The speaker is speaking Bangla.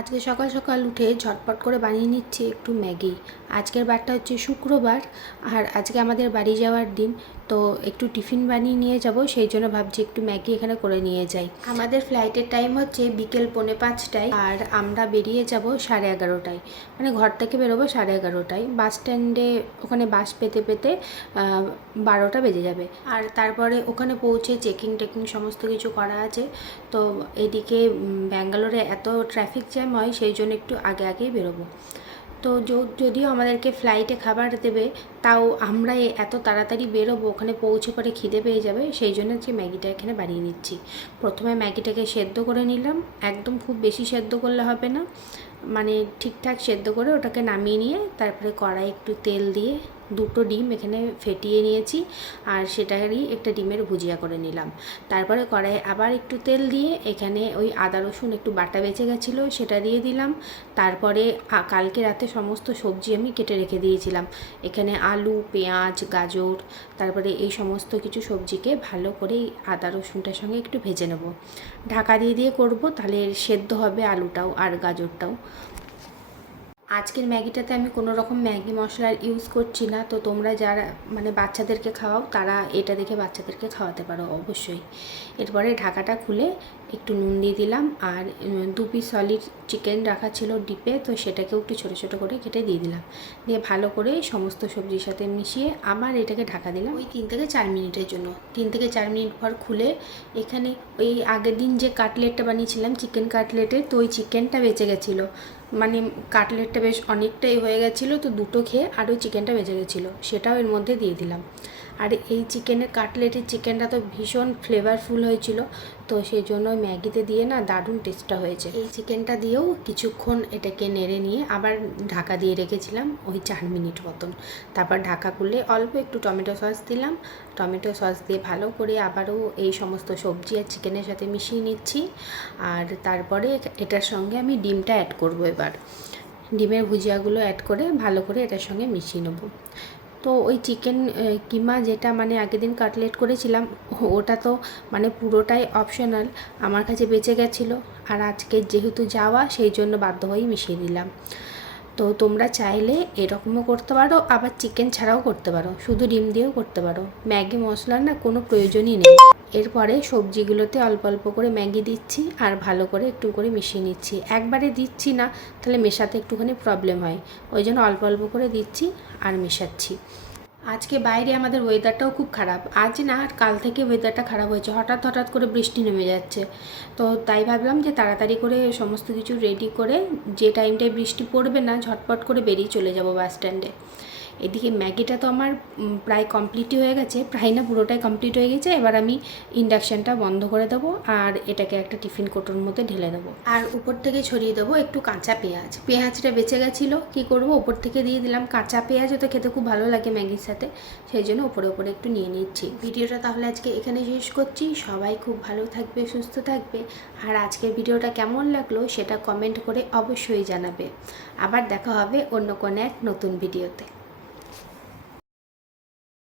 আজকে সকাল সকাল উঠে ঝটপট করে বানিয়ে নিচ্ছি একটু ম্যাগি। আজকের বারটা হচ্ছে শুক্রবার, আর আজকে আমাদের বাড়ি যাওয়ার দিন। তো একটু টিফিন বানিয়ে নিয়ে যাব, সেই জন্য ভাবছি একটু ম্যাগি এখানে করে নিয়ে যাই। আমাদের ফ্লাইটের টাইম হচ্ছে বিকেল 4:45টায়, আর আমরা বেরিয়ে যাব 11:30টায়। মানে ঘর থেকে বেরোবো 11:30টায়। বাস স্ট্যান্ডে ওখানে বাস পেতে পেতে 12টা বেজে যাবে। আর তারপরে ওখানে পৌঁছে চেকিং টেকিং সমস্ত কিছু করা আছে। তো এদিকে ব্যাঙ্গালোরে এত ট্রাফিক জ্যাম হয়, সেই জন্য একটু আগে আগেই বেরোবো। তো যদিও আমাদেরকে ফ্লাইটে খাবার দেবে, তাও আমরা এত তাড়াতাড়ি বেরোবো, ওখানে পৌঁছে পরে খিদে পেয়ে যাবে, সেই জন্য হচ্ছে ম্যাগিটা এখানে বানিয়ে নিচ্ছি। প্রথমে ম্যাগিটাকে সেদ্ধ করে নিলাম, একদম খুব বেশি সেদ্ধ করলে হবে না, মানে ঠিকঠাক সেদ্ধ করে ওটাকে নামিয়ে নিয়ে তারপরে কড়াই একটু তেল দিয়ে 2টো ডিম এখানে ফেটিয়ে নিয়েছি, আর সেটারই একটা ডিমের ভুজিয়া করে নিলাম। তারপরে কড়াইয়ে আবার একটু তেল দিয়ে এখানে ওই আদা রসুন একটু বাটা বেঁচে গেছিলো, সেটা দিয়ে দিলাম। তারপরে কালকে রাতে সমস্ত সবজি আমি কেটে রেখে দিয়েছিলাম, এখানে আলু, পেঁয়াজ, গাজর, তারপরে এই সমস্ত কিছু সবজিকে ভালো করে আদা রসুনটার সঙ্গে একটু ভেজে নেব। ঢাকা দিয়ে করব, তাহলে সেদ্ধ হবে আলুটাও আর গাজরটাও। আজকের ম্যাগিটাতে আমি কোনো রকম ম্যাগি মশলার ইউজ করছি না। তো তোমরা যারা মানে বাচ্চাদেরকে খাওয়াও, তারা এটা দেখে বাচ্চাদেরকে খাওয়াতে পারো অবশ্যই। এরপরে ঢাকাটা খুলে একটু নুন দিয়ে দিলাম, আর 2 পিস সলিড চিকেন রাখা ছিল ডিপে, তো সেটাকেও একটু ছোটো ছোটো করে কেটে দিয়ে দিলাম। দিয়ে ভালো করে সমস্ত সবজির সাথে মিশিয়ে আবার এটাকে ঢাকা দিলাম ওই 3 থেকে 4 মিনিটের জন্য। 3 থেকে 4 মিনিট পর খুলে এখানে ওই আগের দিন যে কাটলেটটা বানিয়েছিলাম চিকেন কাটলেটের, তো ওই চিকেনটা বেঁচে গেছিলো, মানে কাটলেটটা বেশ অনেকটাই হয়ে গেছিলো, তো 2টো খেয়ে আরও চিকেনটা বেঁচে গেছিলো, সেটাও এর মধ্যে দিয়ে দিলাম। আর এই চিকেনের কাটলেটের চিকেনটা তো ভীষণ ফ্লেভারফুল হয়েছিল, তো সেই জন্য ম্যাগিতে দিয়ে না দারুণ টেস্টটা হয়েছে। এই চিকেনটা দিয়েও কিছুক্ষণ এটাকে নেড়ে নিয়ে আবার ঢাকা দিয়ে রেখেছিলাম ওই 4 মিনিট মতন। তারপর ঢাকা খুলে অল্প একটু টমেটো সস দিলাম, টমেটো সস দিয়ে ভালো করে আবারও এই সমস্ত সবজি আর চিকেনের সাথে মিশিয়ে নিচ্ছি। আর তারপরে এটার সঙ্গে আমি ডিমটা অ্যাড করবো। এবার ডিমের ভুজিয়াগুলো অ্যাড করে ভালো করে এটার সঙ্গে মিশিয়ে নেবো। তো ওই চিকেন কিমা যেটা মানে আগের দিন কাটলেট করেছিলাম, ওটা তো মানে পুরোটাই অপশনাল, আমার কাছে বেঁচে গেছিলো, আর আজকে যেহেতু যাওয়া সেই জন্য বাধ্য হয়েই মিশিয়ে দিলাম। তো তোমরা চাইলে এরকমও করতে পারো, আবার চিকেন ছাড়াও করতে পারো, শুধু ডিম দিয়েও করতে পারো। ম্যাগি মশলার না কোনো প্রয়োজনই নেই। এরপরে সবজিগুলোতে অল্প অল্প করে ম্যাগি দিচ্ছি, আর ভালো করে একটু করে মিশিয়ে নিচ্ছি। একবারে দিচ্ছি না, তাহলে মেশাতে একটুখানি প্রবলেম হয়, ওই জন্য অল্প অল্প করে দিচ্ছি আর মেশাচ্ছি। আজকে বাইরে আমাদের ওয়েদারটাও খুব খারাপ, আজ না আর কাল থেকে ওয়েদারটা খারাপ হয়েছে, হঠাৎ হঠাৎ করে বৃষ্টি নেমে যাচ্ছে। তো তাই ভাবলাম যে তাড়াতাড়ি করে সমস্ত কিছু রেডি করে যে টাইমটায় বৃষ্টি পড়বে না ঝটপট করে বেরিয়ে চলে যাব বাস স্ট্যান্ডে। এদিকে ম্যাগিটা তো আমার প্রায় কমপ্লিটই হয়ে গেছে, প্রায় না পুরোটাই কমপ্লিট হয়ে গেছে। এবার আমি ইন্ডাকশানটা বন্ধ করে দেবো, আর এটাকে একটা টিফিন কোটোর মধ্যে ঢেলে দেবো, আর উপর থেকে ছড়িয়ে দেবো একটু কাঁচা পেঁয়াজ। পেঁয়াজটা বেঁচে গেছিলো, কী করবো, উপর থেকে দিয়ে দিলাম। কাঁচা পেঁয়াজও তো খেতে খুব ভালো লাগে ম্যাগির সাথে, সেই জন্য উপরে উপরে একটু নিয়ে নিচ্ছি। ভিডিওটা তাহলে আজকে এখানে শেষ করছি। সবাই খুব ভালো থাকবে, সুস্থ থাকবে, আর আজকের ভিডিওটা কেমন লাগলো সেটা কমেন্ট করে অবশ্যই জানাবে। আবার দেখা হবে অন্য কোনো এক নতুন ভিডিওতে।